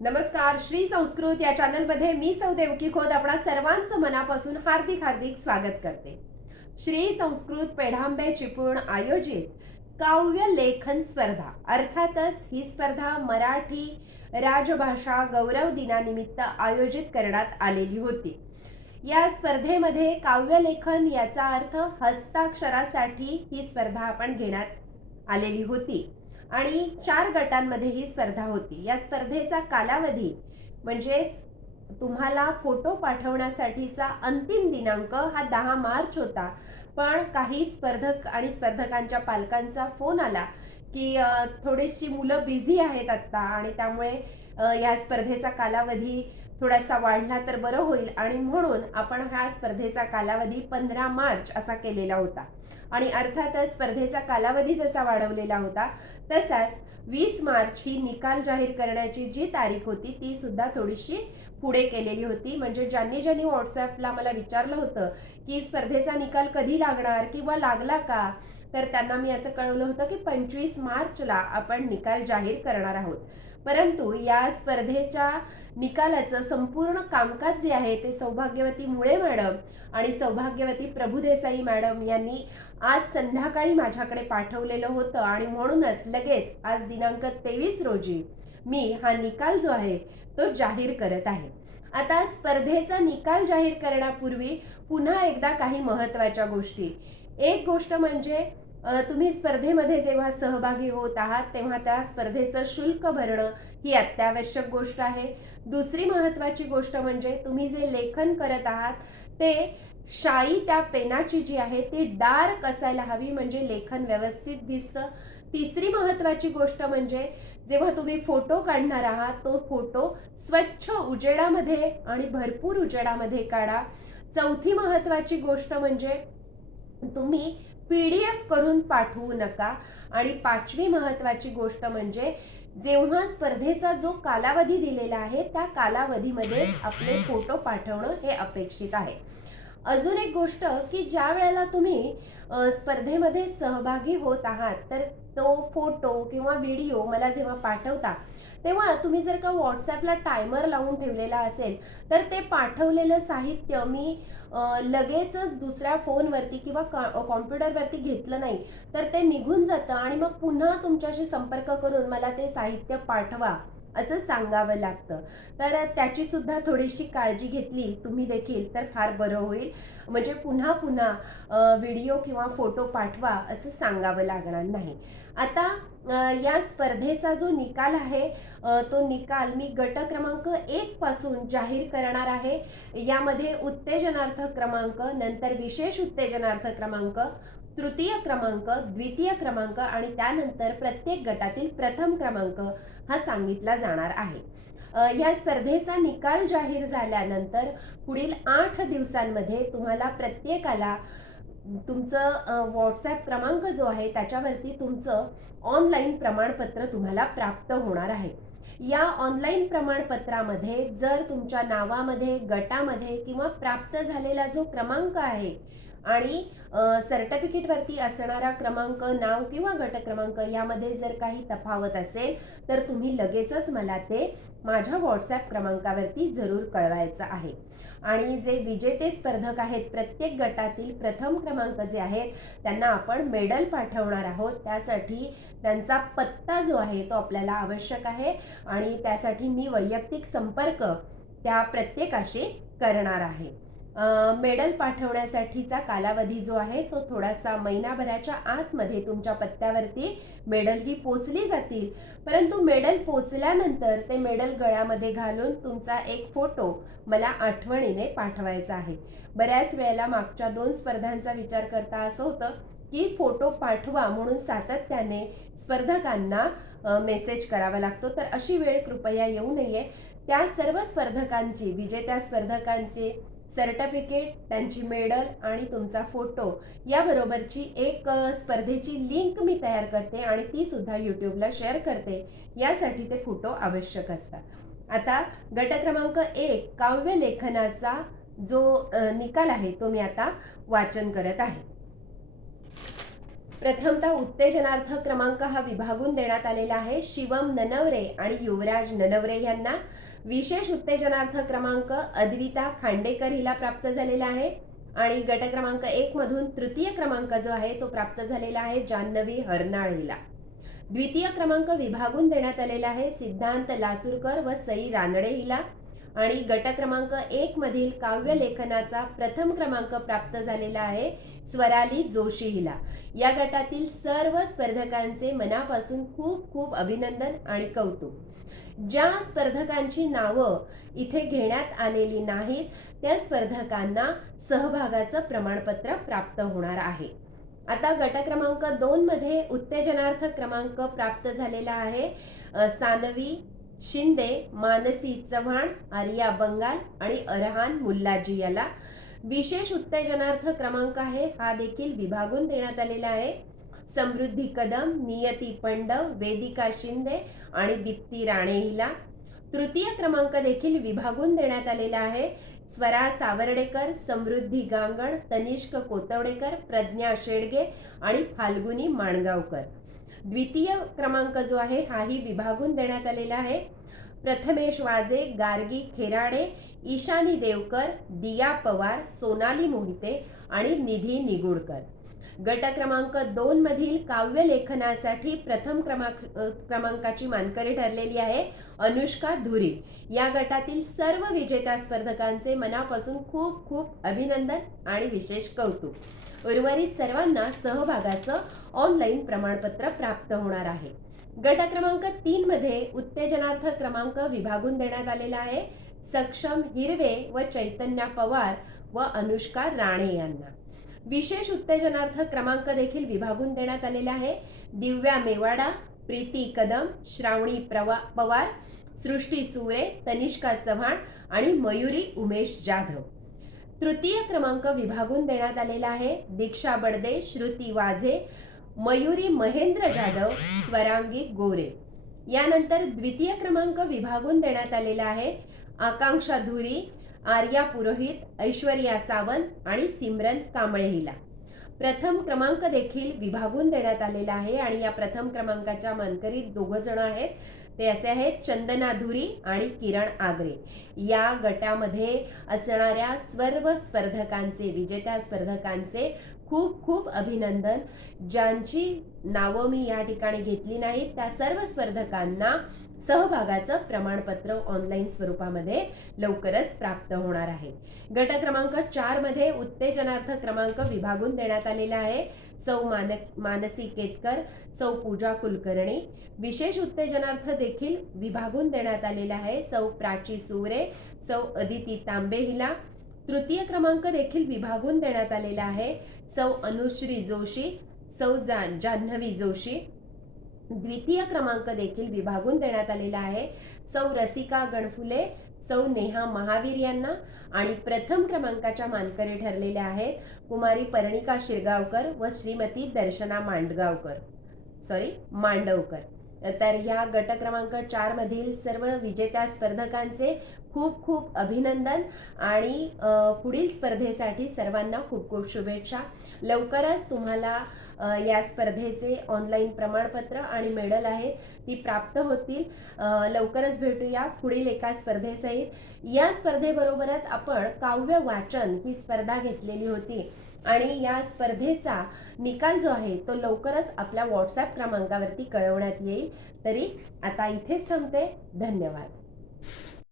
नमस्कार. श्री संस्कृत या चॅनलमध्ये मी सौ देवकी खोत आपणा सर्वांचं मनापासून हार्दिक हार्दिक स्वागत करते. श्री संस्कृत पेढांबे चिपळूण आयोजित काव्य लेखन स्पर्धा, अर्थातच ही स्पर्धा मराठी राजभाषा गौरव दिनानिमित्त आयोजित करण्यात आलेली होती. या स्पर्धेमध्ये काव्य लेखन याचा अर्थ हस्ताक्षरासाठी ही स्पर्धा आपण घेण्यात आलेली होती आणि 4 गटांमध्ये ही स्पर्धा होती. या स्पर्धेचा कालावधी म्हणजेच तुम्हाला फोटो पाठवण्यासाठीचा अंतिम दिनांक हा 10 मार्च होता. पण काही स्पर्धक आणि स्पर्धकांच्या पालकांचा फोन आला की थोडीशी मुलं बिझी आहेत आत्ता आणि त्यामुळे या स्पर्धेचा कालावधी थोडासा वाढला तर बरं होईल आणि म्हणून आपण ह्या स्पर्धेचा कालावधी 15 मार्च असा केलेला होता. आणि अर्थातच स्पर्धेचा कालावधी जसा वाढवलेला होता तसाच 20 मार्च ही निकाल जाहीर करण्याची जी तारीख होती ती सुद्धा थोडीशी पुढे केलेली होती. म्हणजे ज्यांनी व्हॉट्सॲपला मला विचारलं होतं की स्पर्धेचा निकाल कधी लागणार किंवा लागला का, तर त्यांना मी असं कळवलं होतं की 25 मार्चला आपण निकाल जाहीर करणार आहोत. परंतु या स्पर्धेच्या निकालाचं संपूर्ण कामकाज जे आहे ते सौभाग्यवती मुळे मॅडम आणि सौभाग्यवती प्रभुदेसाई मॅडम यांनी आज संध्याकाळी माझ्याकडे पाठवलेलं होतं आणि म्हणूनच लगेच आज दिनांक 23 रोजी मी हा निकाल जो आहे तो जाहीर करत आहे. आता स्पर्धेचा निकाल जाहीर करण्यापूर्वी पुन्हा एकदा काही महत्त्वाच्या गोष्टी. एक गोष्ट म्हणजे तुम्ही स्पर्धेमध्ये जेव्हा सहभागी होत आहात तेव्हा त्या स्पर्धेचं शुल्क भरणं ही अत्यावश्यक गोष्ट आहे. दुसरी महत्त्वाची गोष्ट म्हणजे तुम्ही जे लेखन करत आहात ते शाई त्या पेनाची जी आहे ती डार्क असायला हवी, म्हणजे लेखन व्यवस्थित दिसतं. तिसरी महत्त्वाची गोष्ट म्हणजे जेव्हा तुम्ही फोटो काढणार आहात तो फोटो स्वच्छ उजेडामध्ये आणि भरपूर उजेडामध्ये काढा. चौथी महत्त्वाची गोष्ट म्हणजे तुम्ही PDF करून पाठवू नका. आणि 5वी महत्त्वाची गोष्ट म्हणजे जेव्हा स्पर्धेचा जो कालावधी दिलेला आहे त्या कालावधीमध्ये आपले फोटो पाठवणं हे अपेक्षित आहे. अजून एक गोष्ट की ज्या वेळेला तुम्ही स्पर्धेमध्ये सहभागी होत आहात तर तो फोटो किंवा व्हिडिओ मला जेव्हा पाठवता तेव्हा तुम्ही जर का व्हॉट्सॲपला टायमर लावून ठेवलेला असेल तर ते पाठवलेलं साहित्य मी लगेचच दुसऱ्या फोनवरती किंवा कॉम्प्युटरवरती घेतलं नाही तर ते निघून जातं आणि मग पुन्हा तुमच्याशी संपर्क करून मला ते साहित्य पाठवा असं सांगावं लागतं. तर त्याची सुद्धा थोडीशी काळजी घेतली तुम्ही देखील तर फार बरं होईल. म्हणजे पुन्हा पुन्हा व्हिडिओ किंवा फोटो पाठवा असं सांगावं लागणार नाही. आता या स्पर्धेचा जो निकाल आहे तो निकाल मी गट क्रमांक 1 पासून जाहीर करणार आहे. यामध्ये उत्तेजनार्थ क्रमांक, नंतर विशेष उत्तेजनार्थ क्रमांक, तृतीय क्रमांक, द्वितीय क्रमांक आणि त्यानंतर प्रत्येक गटातील प्रथम क्रमांक हा सांगितला जाणार आहे. या स्पर्धेचा निकाल जाहीर झाल्यानंतर पुढील 8 दिवसांमध्ये तुम्हाला प्रत्येकाला तुमचं व्हॉट्सॲप क्रमांक जो आहे त्याच्यावरती तुमचं ऑनलाईन प्रमाणपत्र तुम्हाला प्राप्त होणार आहे. या ऑनलाईन प्रमाणपत्रामध्ये जर तुमच्या नावामध्ये, गटामध्ये किंवा प्राप्त झालेला जो क्रमांक आहे आणि सर्टिफिकेटवरती असणारा क्रमांक, नाव किंवा गट क्रमांक यामध्ये जर काही तफावत असेल तर तुम्ही लगेचच मला ते माझ्या व्हॉट्सॲप क्रमांकावरती जरूर कळवायचं आहे. आणि जे विजेते स्पर्धक आहेत प्रत्येक गटातील प्रथम क्रमांक जे आहेत त्यांना आपण मेडल पाठवणार आहोत. त्यासाठी त्यांचा पत्ता जो आहे तो आपल्याला आवश्यक आहे आणि त्यासाठी मी वैयक्तिक संपर्क त्या प्रत्येकाशी करणार आहे. मेडल पाठवण्यासाठीचा कालावधी जो आहे तो थोडासा महिनाभराच्या आतमध्ये तुमच्या पत्त्यावरती मेडल ही पोचली जातील. परंतु मेडल पोचल्यानंतर ते मेडल गळ्यामध्ये घालून तुमचा एक फोटो मला आठवणीने पाठवायचा आहे. बऱ्याच वेळेला मागच्या 2 स्पर्धांचा विचार करता असं होतं की फोटो पाठवा म्हणून सातत्याने स्पर्धकांना मेसेज करावा लागतो. तर अशी वेळ कृपया येऊ नये. त्या सर्व स्पर्धकांची, विजेत्या स्पर्धकांचे सर्टिफिकेट, त्यांची मेडल आणि तुमचा फोटो याबरोबरची एक स्पर्धेची लिंक मी तयार करते आणि ती सुद्धा यूट्यूबला शेअर करते. यासाठी ते फोटो आवश्यक असतात. आता गट क्रमांक 1 काव्य लेखनाचा जो निकाल आहे तो मी आता वाचन करत आहे. प्रथमतः उत्तेजनार्थ क्रमांक हा विभागून देण्यात आलेला आहे. शिवम ननवरे आणि युवराज ननवरे यांना. विशेष उत्तेजनार्थ क्रमांक अद्विता खांडेकर हिला प्राप्त झालेला आहे. आणि गट क्रमांक 1 मधून तृतीय क्रमांक जो आहे तो प्राप्त झालेला आहे जान्हवी हरनाळ हिला. द्वितीय क्रमांक विभागून देण्यात आलेला आहे सिद्धांत लासूरकर व सई रानडे हिला. आणि गट क्रमांक 1 मधील काव्य लेखनाचा प्रथम क्रमांक प्राप्त झालेला आहे स्वराली जोशी हिला. या गटातील सर्व स्पर्धकांचे मनापासून खूप खूप अभिनंदन आणि कौतुक. ज्या स्पर्धकांची नावं इथे घेण्यात आलेली नाहीत त्या स्पर्धकांना सहभागाचं प्रमाणपत्र प्राप्त होणार आहे. आता गट क्रमांक 2 मध्ये उत्तेजनार्थ क्रमांक प्राप्त झालेला आहे सानवी शिंदे, मानसी चव्हाण, आर्या बंगाल आणि अरहान मुल्लाजी याला. विशेष उत्तेजनार्थ क्रमांक आहे हा देखील विभागून देण्यात आलेला आहे समृद्धी कदम, नियती पंडव, वेदिका शिंदे आणि दीप्ती राणे हिला. तृतीय क्रमांक देखील विभागून देण्यात आलेला आहे स्वरा सावर्डेकर, समृद्धी गांगण, तनिष्क कोतवडेकर, प्रज्ञा शेडगे आणि फाल्गुनी माणगावकर. द्वितीय क्रमांक जो आहे हाही विभागून देण्यात आलेला आहे प्रथमेश वाजे, गार्गी खेराडे, ईशानी देवकर, दिया पवार, सोनाली मोहिते आणि निधी निगुडकर. गट क्रमांक 2 मधील काव्य लेखनासाठी प्रथम क्रमांकाची मानकरी ठरलेली आहे अनुष्का धुरी. या गटातील सर्व विजेत्या स्पर्धकांचे मनापासून खूप खूप अभिनंदन आणि विशेष कौतुक. उर्वरित सर्वांना सहभागाचं ऑनलाईन प्रमाणपत्र प्राप्त होणार आहे. गट क्रमांक 3 मध्ये उत्तेजनार्थ क्रमांक विभागून देण्यात आलेला आहे सक्षम हिरवे व चैतन्या पवार व अनुष्का राणे यांना. विशेष उत्तेजनार्थ क्रमांक देखील विभागून देण्यात आलेला आहे दिव्या मेवाडा, प्रीती कदम, श्रावणी पवार, सृष्टी सुरे, तनिष्का चव्हाण आणि मयुरी उमेश जाधव. तृतीय क्रमांक विभागून देण्यात आलेला आहे दीक्षा बडदे, श्रुती वाझे, मयुरी महेंद्र जाधव, स्वरांगी गोरे. यानंतर द्वितीय क्रमांक विभागून देण्यात आलेला आहे आकांक्षा धुरी, आर्या पुरोहित, ऐश्वर्या सावंत आणि सिमरन कांबळे हिला. प्रथम क्रमांक देखील विभागून देण्यात आलेला आहे आणि या प्रथम क्रमांकाच्या मानकरी दोघ जण आहेत ते असे आहेत चंदना धुरी आणि किरण आगरे. या गटामध्ये असणाऱ्या सर्व स्पर्धकांचे विजेत्या स्पर्धकांचे खूप खूप अभिनंदन. ज्यांची नावं मी या ठिकाणी घेतली नाहीत त्या सर्व स्पर्धकांना सहभागाचं प्रमाणपत्र ऑनलाईन स्वरूपामध्ये लवकरच प्राप्त होणार आहे. गट क्रमांक 4 मध्ये उत्तेजनार्थ क्रमांक विभागून देण्यात आलेला आहे सौ मानसी केतकर, सौ पूजा कुलकर्णी. विशेष उत्तेजनार्थ देखील विभागून देण्यात आलेला आहे सौ प्राची सुरे, सौ अदिती तांबे हिला. तृतीय क्रमांक देखील विभागून देण्यात आलेला आहे सौ अनुश्री जोशी, सौ जान्हवी जोशी. द्वितीय क्रमांक देखील विभागून देण्यात आलेला आहे सौ रसिका गणफुले, सौ नेहा महावीर यांना. आणि प्रथम क्रमांकाच्या मानकरी ठरलेल्या आहेत कुमारी पर्णिका शिरगावकर व श्रीमती दर्शना मांडवकर. तर ह्या गट क्रमांक 4 मधील सर्व विजेत्या स्पर्धकांचे खूप खूप अभिनंदन आणि पुढील स्पर्धेसाठी सर्वांना खूप खूप शुभेच्छा. लवकरच तुम्हाला या स्पर्धेचे ऑनलाईन प्रमाणपत्र आणि मेडल आहेत ती प्राप्त होतील. लवकरच भेटूया पुढील एका स्पर्धेसहित. या स्पर्धेबरोबरच आपण काव्य वाचन ही स्पर्धा घेतलेली होती आणि या स्पर्धेचा निकाल जो आहे तो लवकरच आपल्या व्हॉट्सॲप क्रमांकावरती कळवण्यात येईल. तरी आता इथेच थांबते. धन्यवाद.